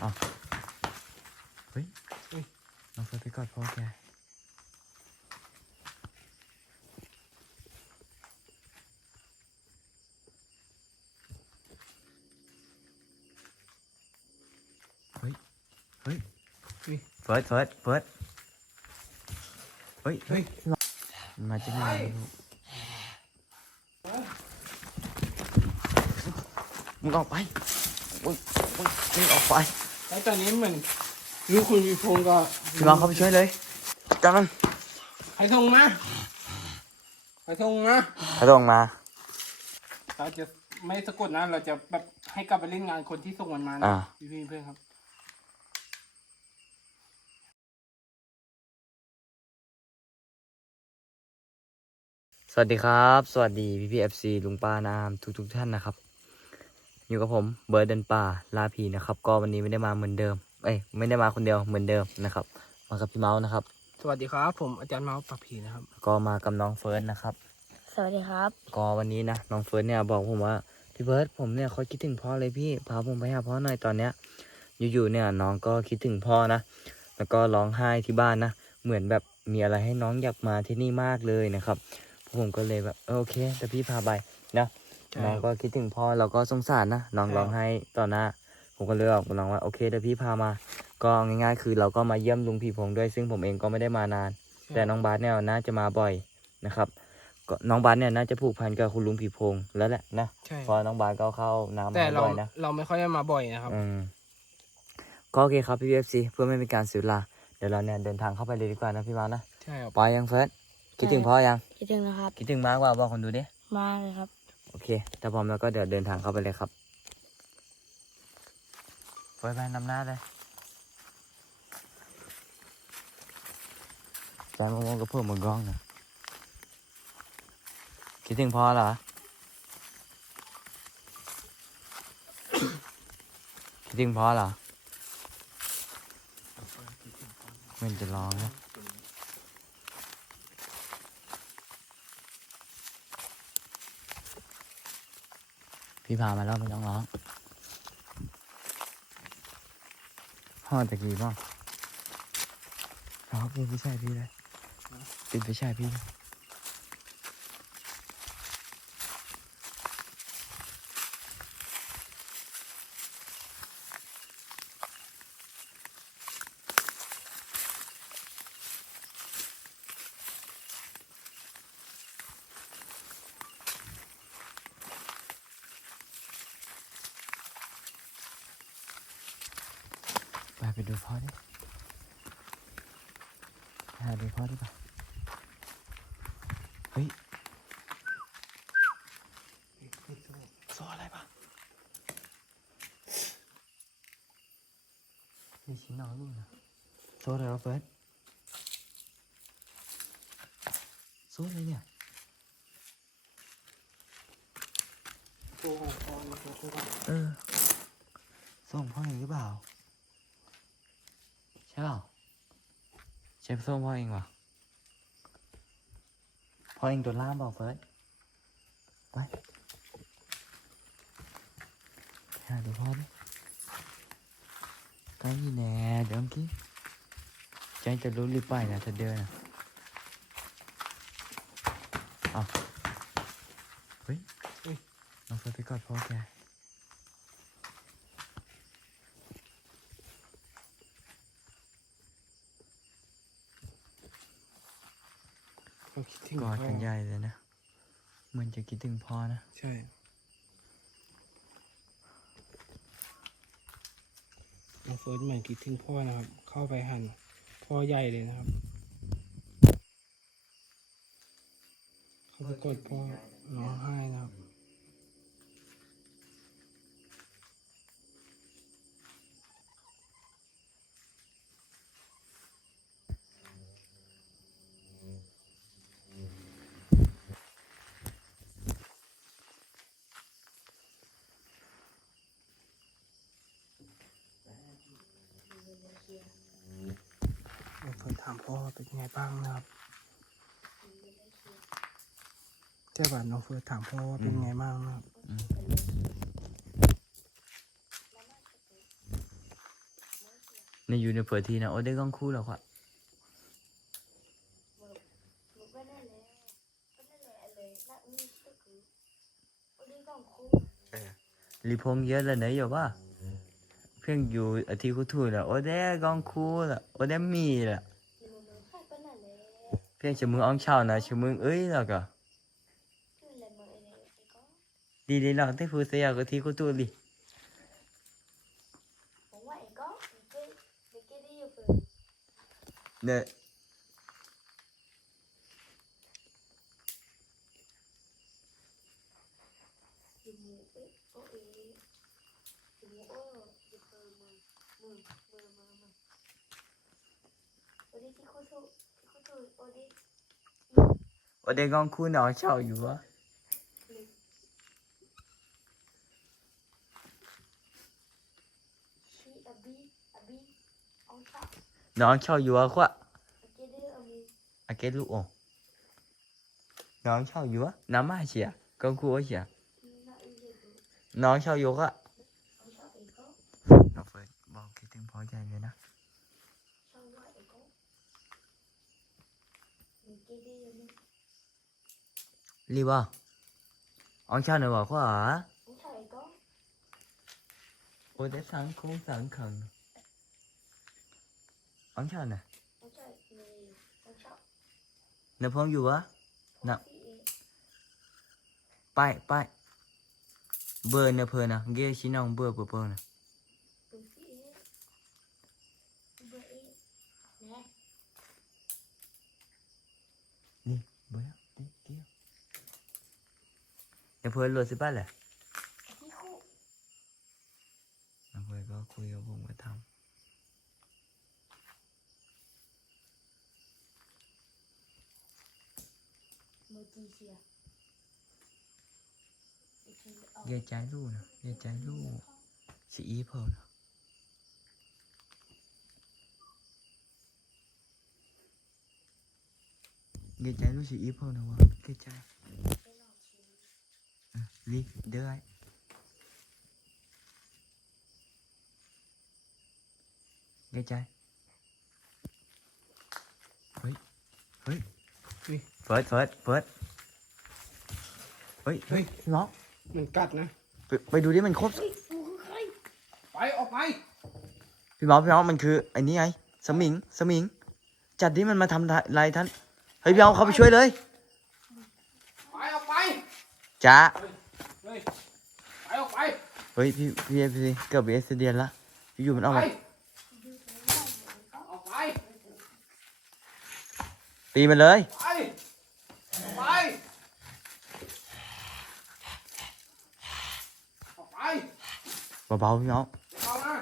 เอาเฮ้ยน้องเฟิร์สไปกอดพ่อแกเฮ้ย เฮ้ยเฮ้ยเฟิร์สเฟิร์สเฟิร์สเฮ้ย เฮ้ยมันมาจากไหนไม่รู้มึงออกไปมึงมึงมึงออกไป แล้วตอนนี้เหมือนลูกคุณวีพงศ์ก็พี่น้องเข้าไปช่วยเลยจับมันใครส่งมาใครส่งมาถ้าต้องมา เราจะไม่สะกดนะเราจะแบบให้กลับไปเล่นงานคนที่ส่งมันมานะอ่า พี่พี่เพื่อนครับสวัสดีครับ สวัสดีพี่พีเอฟซีลุงป้านามทุกทุกๆท่านนะครับ อยู่กับผมเบิร์ดเดนป่าลาพีนะครับ ก็วันนี้ไม่ได้มาเหมือนเดิม เอ้ยไม่ได้มาคนเดียวเหมือนเดิมนะครับ มากับพี่เมาส์นะครับ สวัสดีครับ ผมอาจารย์เมาส์ปากผีนะครับ ก็มากับน้องเฟิร์สนะครับ สวัสดีครับ ก็วันนี้นะน้องเฟิร์สเนี่ยบอกผมว่าพี่เบิร์ดผมเนี่ยเขาคิดถึงพ่อเลยพี่พาผมไปหาพ่อหน่อยตอนเนี้ย อยู่ๆเนี่ยน้องก็คิดถึงพ่อนะแล้วก็ร้องไห้ที่บ้านนะเหมือนแบบมีอะไรให้น้องอยากมาที่นี่มากเลยนะครับผมก็เลยแบบเออโอเคแต่พี่พาไปนะ ใช่น้องก็คิดถึงพ่อเราก็สงสารนะน้องใช่ ร้องไห้ต่อหน้า ผมก็เลยบอกน้องว่าโอเคเดี๋ยวพี่พามา ก็ง่ายๆ คือเราก็มาเยี่ยมลุงผีพงด้วย ซึ่งผมเองก็ไม่ได้มานาน แต่น้องบาสเนี่ยน่าจะมาบ่อยนะครับก็น้องบาสเนี่ยน่าจะผูกพันกับคุณลุงผีพงแล้วแหละนะใช่เพราะน้องบาสก็เข้าน้ำแต่มาเราบ่อยนะ เราไม่ค่อยได้มาบ่อยนะครับ อืมก็โอเคครับพี่เอฟซีเพื่อไม่เป็นการเสียเวลา เดี๋ยวเราเนี่ยเดินทางเข้าไปเลยดีกว่านะพี่มานะใช่ครับ ไปยังเฟิร์สคิดถึงพ่อยัง คิดถึงนะครับ คิดถึงมากกว่าบอกคนดูดิ มากเลยครับ โอเค ถ้าพร้อมแล้วก็เดี๋ยวเดินทางเข้าไปเลยครับเฟิร์สไปนำหน้าเลยใจมองก็เพิ่มมือกล้องนะคิดถึงพ่อเหรอ คิดถึงพ่อเหรอเหมันจะร้องนะ พี่พามาแล้วไม่ต้องร้องพ่อตะกี้บ้างร้องปิดไปใช่พี่เลยปิดไปใช่พี่เลย ดูพ่อดิไปหาดูพ่อดิป่ะเฮ้ยโซ่อะไรป่ะมีชิ้นนอนลูกนะโซ่อะไรวะเฟิร์สโซ่อะไรเนี่ยโอ้โหพ่อนี่โอ้โหเออส่งพ่อเองหรือเปล่าใช่เปล่าใช่ส่งพ่อเองวะพ่อเองตัวล่ามบอกเฟิร์สไปหาดูพ่อดิใกล้แน่เดี๋ยวเมื่อกี้ใจจะรู้หรือไปนะถ้าเดินอะเอาเฮ้ยน้องเฟิร์สไปกอดพ่อแก เขาคิดถึงกอดพ่อกันใหญ่เลยนะเหมือนจะคิดถึงพ่อนะ ใช่ น้องเฟิร์สเหมือนคิดถึงพ่อนะครับ เข้าไปหันพ่อใหญ่เลยนะครับ เข้าไปกดพ่อร้องไห้นะครับ เฟิร์สถามพ่อเป็นไงบ้างนะครับเจ้าบ่าวน้องเฟิร์สถามพ่อว่าเป็นไงบ้างนะครับในอยู่ในเผื่อทีนะโอ้ได้กล้องคู่แล้วครับไม่ได้เลยไม่ได้เลยอะไรนั่นนี่ก็คือวันนี้ต้องคู่รีพงเยอะเลยไหนอยู่ป่ะ เพียงอยู่อาทิตย์คู่ทูละโอ้ได้กล้องคู่ละโอ้ได้มีละนี่มันไม่ใมือมือมือมือมือวันนี้ที่คู่ทูที่คู่ทูวันนี้โอ้ได้กล้องคู่น้องเช่าอยู่วะชีอบีอบีเอาชอบน้องช่าอยู่วะควะเด็กได้อบีอาเกลูกโอน้องช่าอยู่วะน้ำมาเชียกล้องคู่เชียน่าอีเดียดูน้องช่าอยู่ก็เ khỏi chạy vậy đó. Liêu à Ông sao nữa bỏ quá hả Ôi để sáng khốn sáng khẩn. Ông sao nè? Nè phong dù á. Nè. Bye bye. Bơ nè phơ nè. Ghê xin ông bơ bơ bơ nè. นายเพอโหลดสิบ้านแหละ cái khu นายเพอก็คุยกับผมก็ท một tí xìa Để khi ở ำเยี่ยใจลูกนะเยี่ยใจลูกสิอีเพอนะเยี่ยใจลูกสิอีเพอนะวะเยี่ยใจ cái nào chỉ อะ รีเด้อไอ้เยี่ยใจเฮ้ย เฮ้ยนี่เฟิร์สเฟิร์สเฟิร์สเฮ้ย เฮ้ยพี่น้องมันกัดนะ ไปไปดูดิมันครบ Ui, ui, khai ไปออกไป พี่น้องพี่น้องมันคือไอ้นี่ไง สมิง สมิง จัดที่มันมาทำอะไรท่าน เฮ้ยพี่น้องเขาไปช่วยเลย ไปออกไปจ้าเฮ้ย ไปออกไปเฮ้ยพี่พี่เอฟซีเกือบเอสเดียนละอยู่ๆมันออกไปมาออกไปตีมันเลยไปออกไปออกไปเบาๆพี่น้องเข้ามา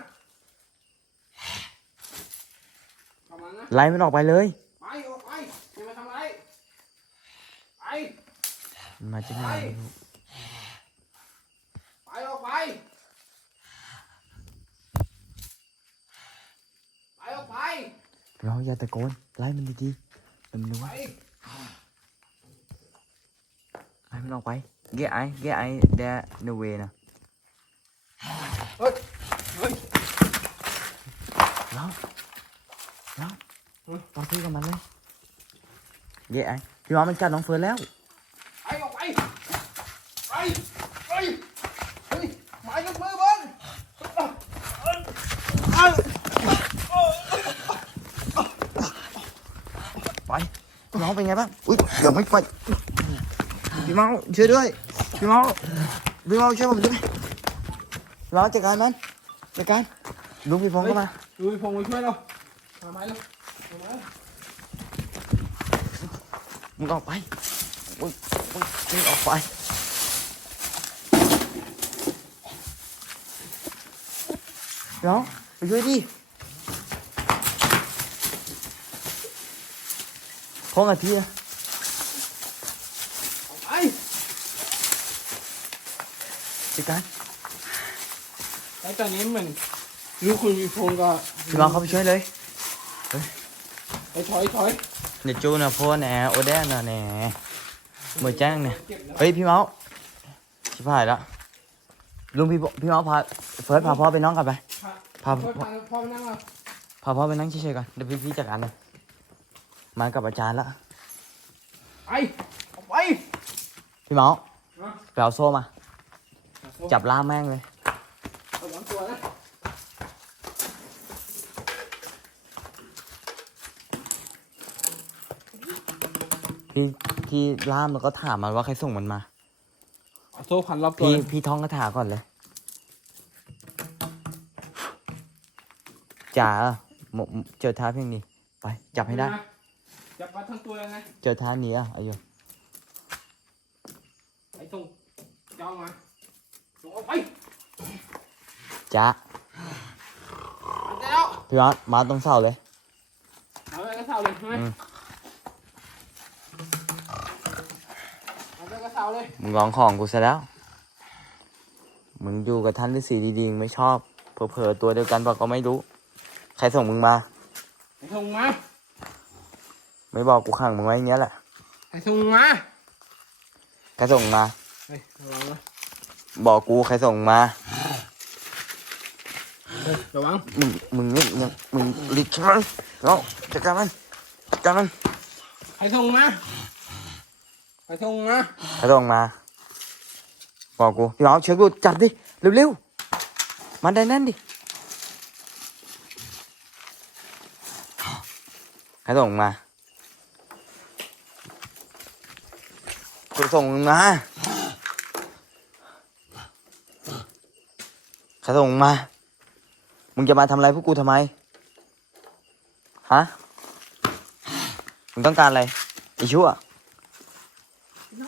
เข้ามานะไล่มันออกไปเลยไปออกไปอย่ามาทำอะไรไป มันมาจากไหนไม่รู้ไป ออกไป ไปออกไปพี่น้องอย่าตะโกนไล่มันดีๆมันรู้ไปว่าไล่มันออกไปเกไอเกไอเดเนเวนะเฮ้ย เฮ้ยแล้วแล้วต่อที่กับมันเลยเกไอพี่น้องมันกัดน้องเฟิร์นแล้ว ไปออกไป ไป ไปเฮ้ ยหมายยกมือบนไปพี่เมาเป็นไงบ้างอุ้ยเดี๋ยวไม่ไปพี่เมาช่วยด้วยพี่เมาพี่เมาช่วยผมด้วยพี่เมาจัดการมันจัดการลุงพี่พงษ์เข้ามาดูพงมาช่วยเรามาไม้แล้วมาไม้มึงออกไปมึงมึงมึงออกไป พี่เมาไปช่วยดิพงษ์อาทีอะออกไปจัดการแล้วตอนนี้เหมือนลูกคุณมีพงก็พี่เมาเข้าไปช่วยเลยไปถอยถอยเดี๋ยวจูนะพ่อแหน่โอแดนนะแหน่เหมือนแจ้งเนี่ยเก็บแล้วเฮ้ยพี่เมาส์ชิบหายแล้ว ลุงพี่พี่เมาส์พาเฟิร์สพาพ่อไปน้องกลับไป พา พ่อพาพ่อมานั่งเราพาพ่อไปนั่งเฉยๆก่อนเดี๋ยวพี่พี่จัดการนะมากับอาจารย์ละไปเอาไปพี่เมาส์นะไปเอาโซ่มา จับล่ามแม่งเลยระวังตัวนะพี่พี่ล่ามแล้วก็ถามมันว่าใครส่งมันมาเอา โซ่พันรอบตัวพี่เลยพี่ท่องคาถาก่อนเลยจ๋าหมเจอท้าเพียงนี้ไป จับให้ได้นะจับมาทั้งตัวเลยนะเจอท้านี้อะอายุไอ้ส่งเจ้ามาส่งเอาไปจ้ามันได้แล้วพี่วัดมาตรงเสาเลยเอาไปกระเสาเลยใช่ไหมอืม เอาไปกระเสาเลย มึงลองของกูซะแล้ว มึงอยู่กับท่านฤาษีดีๆมึงไม่ชอบ เผลอๆตัวเดียวกันบอกก็ไม่รู้ ใครส่งมึงมา ไอ้ส่งมา ไม่บอกกูขังมึงไว้อย่างเงี้ยแหละ ไอ้ส่งมาใครส่งมึงมา เฮ้ยระวังนะบอกกูใครส่งมึงมาเฮ้ยระวัง มึง มึงนี่มึงมึงลิกมันแล้วจัดการมันจัดการมันไอ้ส่งมา ไอ้ส่งมาใครส่งมา บอกกู พี่น้องเชือกดูจับดิ เร็วๆ มันได้แน่นดิใครส่งมากูส่งมึงมาใครส่งมา มึงจะมาทำอะไรพวกกูทำไม ฮะ มึงต้องการอะไรไอีชั่ว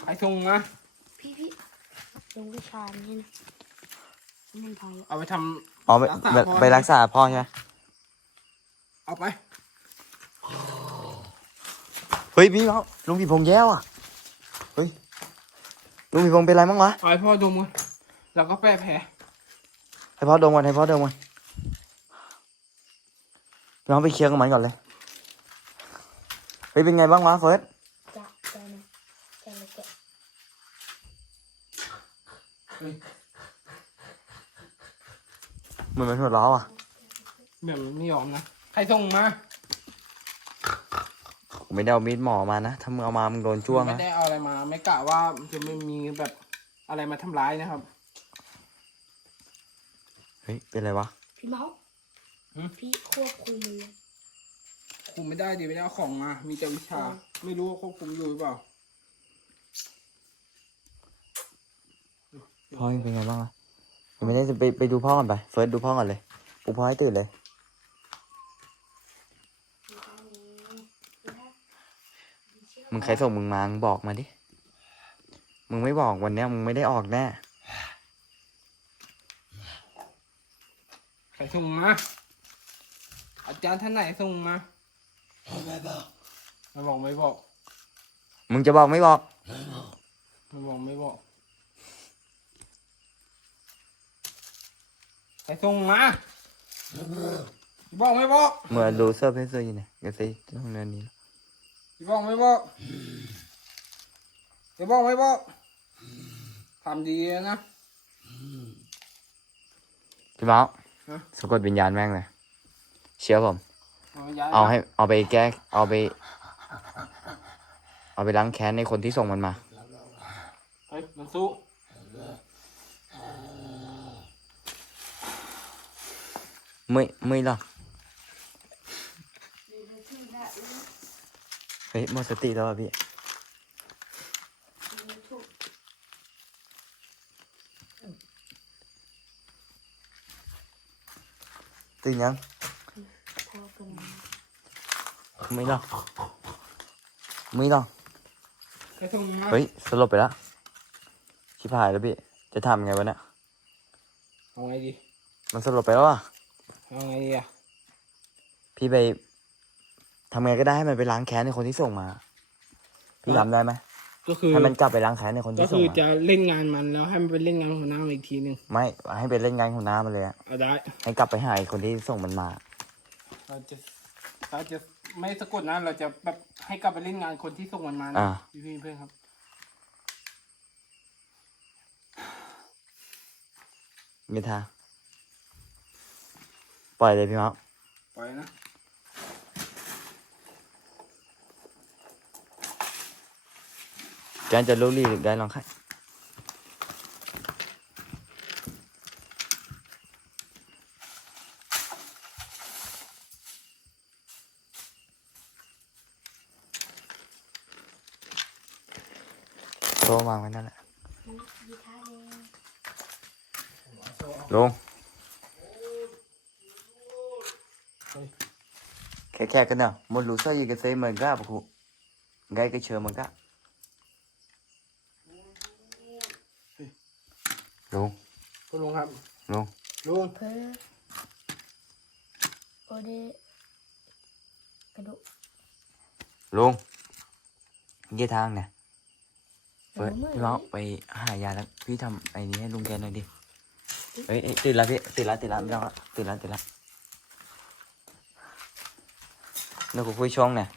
ไอ้ส่งมาพี่พี่ลงวิชานี่นะมันพอแล้วเอาไปทอ๋อไปรักษาไปพ่อไปรักษาพ่อใช่ไหมำเอาไป เฮ้ยพี่เขาลุงพี่พงษ์แย่ว่ะ เฮ้ย ลุงพี่พงษ์เป็นไรมั้งวะเอาให้พ่อดมก่อนแล้วก็แปะแผลให้พ่อดมก่อนให้พ่อดมก่อนพี่น้องไปเคลียร์กับมันก่อนเลย เฮ้ยเป็นไงบ้างวะเฟิร์ส จะจะนะจะเลยแกะ เห มือนมันหัวล้ออะแบบมันไม่ยอมนะ ใครส่งมาผมไม่ได้เอามีดหมอมานะ ถ้ามึงเอามามึงโดนจ้วงไม่นะได้เอาอะไรมา ไม่กะว่าจะไม่มีแบบอะไรมาทำร้ายนะครับ เฮ้ยเป็นไรวะพี่เมาส์หืม พี่ควบคุมมือคุมไม่ได้ดิไม่ได้เอาของมา มีแต่วิชาไม่รู้ว่าควบคุมอยู่หรือเปล่าพ่อยังเป็นไงบ้างวะ ยังไม่ได้จะไปไปดูพ่อก่อนไป เฟิร์สดูพ่อก่อนเลยปลุกพ่อให้ตื่นเลย มึงใครส่งมึงมามึงบอกมาดิ มึงไม่บอกวันเนี้ยมึงไม่ได้ออกแน่ ใครส่งมา อาจารย์ท่านไหนส่งมาไม่บอกไม่บอกไม่บอก มึงจะบอกไม่บอก ไม่บอกไม่บอก ใครส่งมาบอกไม่บอกเมื่อรู้เสื้อเพชรเสื้ออยู่ไหนเดี๋ยวสิห้องเรียนนี้บอกไม่บอกไม่บอกไม่บอกทำดีนะพี่เมาส์ฮะสะกดวิญญาณแม่งเลยเชื่อผมเอาย้ายเอาให้เอาไปแก้เอาไป เอาไปล้างแค้นในคนที่ส่งมันมาเฮ้ยมันสู้ ไม่ไม่หรอกเฮ้ยหมดสติแล้วอะพี่ตื่นยังพอกันไม่หรอกไม่หรอกใครส่งมาเฮ้ยสลบไปแล้วชิบหายแล้วพี่จะทำไงวะเนี่ย เอาไงดี มันสลบไปแล้วอะ เอาไงดีอะพี่ไปทำไงก็ได้ให้มันไปล้างแค้นในคนที่ส่งมา พี่ทำได้ไหมก็คือให้มันกลับไปล้างแค้นในคนก็ที่ส่คืงอมาจะเล่นงานมันแล้วให้มันไปเล่นงานหัวหน้ามันอีกทีหนึ่งไม่ให้ไปเล่นงานของน้ามันเลยอะเอาได้ให้กลับไปหาไอ้คนที่ส่งมันมา เราจะเราจะไม่สะกดนะเราจะแบบให้กลับไปเล่นงานคนที่ส่งมันมานะอ่า พี่พี่เพื่อนครับไม่ทา ปล่อยเลยพี่มะปล่อยนะการจะลูกลีหรือได้ลองไข่โซ่วางไว้นั่นแหละลง หน่อยดิเฮ้ยเอ้ยตื่นแล้วพี่ตื่นแล้วตื่นแล้วไม่ต้องละตื่นแล้วตื่นแล้วเดี๋ยวกูคุยช่องเนี่ย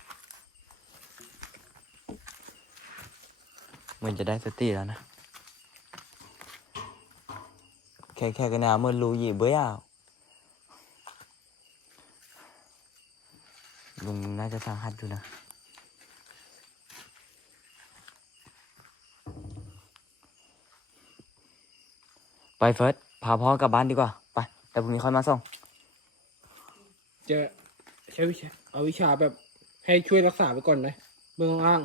เหมือนจะได้สติแล้วนะแค่แค่กันนาเมื่อรู้ยี่เบื่อลุงน่าจะสาหัสอยู่นะไปเฟิร์สพาพ่อกลับบ้านดีกว่า ไป แต่พรุ่งนี้ค่อยมาส่ง เจะใช้วิชา เอาวิชาแบบให้ช่วยรักษาไปก่อนนะเบื้องล่าง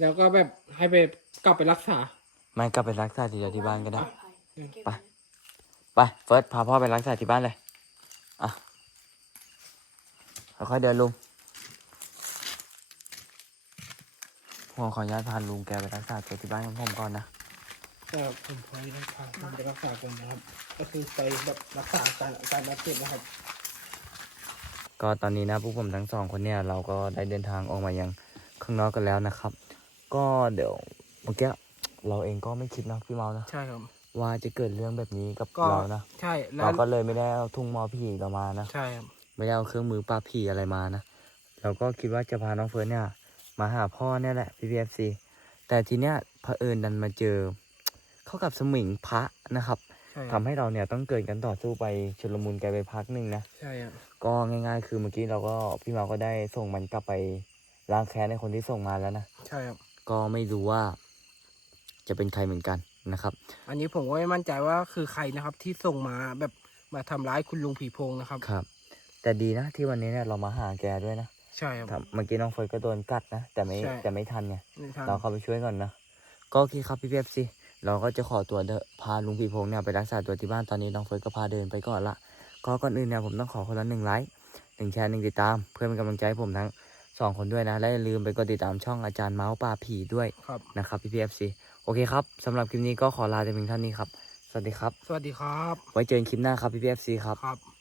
แล้วก็แบบให้ไปกลับไปรักษา ไม่กลับไปรักษาที่เดียวที่บ้านก็ได้ ไป ไปเฟิร์สพาพ่อไปรักษาที่บ้านเลย อะค่อยๆเดินลุงผมขออนุญาตพาลุงแกไปรักษาตัวที่บ้านของผมก่อนนะ ก็ผมพอได้พาผมไปรักษาคนนะครับ ก็คือไปแบบรักษาการอาการบาดเจ็บนะครับ ก็ตอนนี้นะพวกผมทั้งสองคนเนี่ยเราก็ได้เดินทางออกมายังข้างนอกกันแล้วนะครับ ก็เดี๋ยวเมื่อกี้เราเองก็ไม่คิดนะพี่เมานะใช่ครับว่าจะเกิดเรื่องแบบนี้กับก็เรานะใช่แล้เราวก็เลยไม่ได้เอาทุ่งหมอผีเรามานะใช่ครับไม่ได้เอาเครื่องมือปราบผีอะไรมานะเราก็คิดว่าจะพาน้องเฟิร์นเนี่ย มาหาพ่อเนี่ยแหละ PPFC แต่ทีเนี้ยเผอิญดันมาเจอ เข้ากับสมิงพระนะครับใช่คทำรับให้เราเนี่ยต้องเกิดกันต่อสู้ไปชุลมุนกันไปพักหนึ่งนะ ใช่ครับก็ง่ายๆ คือเมื่อกี้เราก็พี่เมาก็ได้ส่งมันกลับไปล้างแค้นในคนที่ส่งมาแล้วนะ ใช่ครับก็ไม่รู้ว่า จะเป็นใครเหมือนกันนะครับ อันนี้ผมก็ไม่มั่นใจว่าคือใครนะครับ ที่ส่งมาแบบมาทำร้ายคุณลุงผีโพงนะครับ ครับ แต่ดีนะที่วันนี้เนี่ยเรามาหาแกด้วยนะใช่ครับทำเมื่อกี้น้องเฟิร์นก็โดนกัดนะแต่ไม่ใช่ แต่ไม่ทันไงนี่ทาง เราเข้าไปช่วยก่อนนะ ก็โอเคครับพี่เพียบสิ เราก็จะขอตัวเดนพาลุงพีพงษ์เนี่ยไปรักษาตัวที่บ้านตอนนี้น้องเฟิร์สก็พาเดินไปก่อนละก็ก่อนอื่นเนี่ยผมต้องขอคนละหนึ่งไลค์หนึ่งแชร์หนึ่งติดตาม เพื่อเป็นกำลังใจให้ผมทั้งสองคนด้วยนะ และอย่าลืมไปกดติดตามช่องอาจารย์เมาส์ป่าผีด้วยครับนะครับพี่พีเอฟซีโอเคครับสำหรับคลิปนี้ก็ขอลาแต่เพียงเท่านี้ครับ สวัสดีครับ สวัสดีครับ ไว้เจอกันคลิปหน้าครับพี่พีเอฟซีครับครับ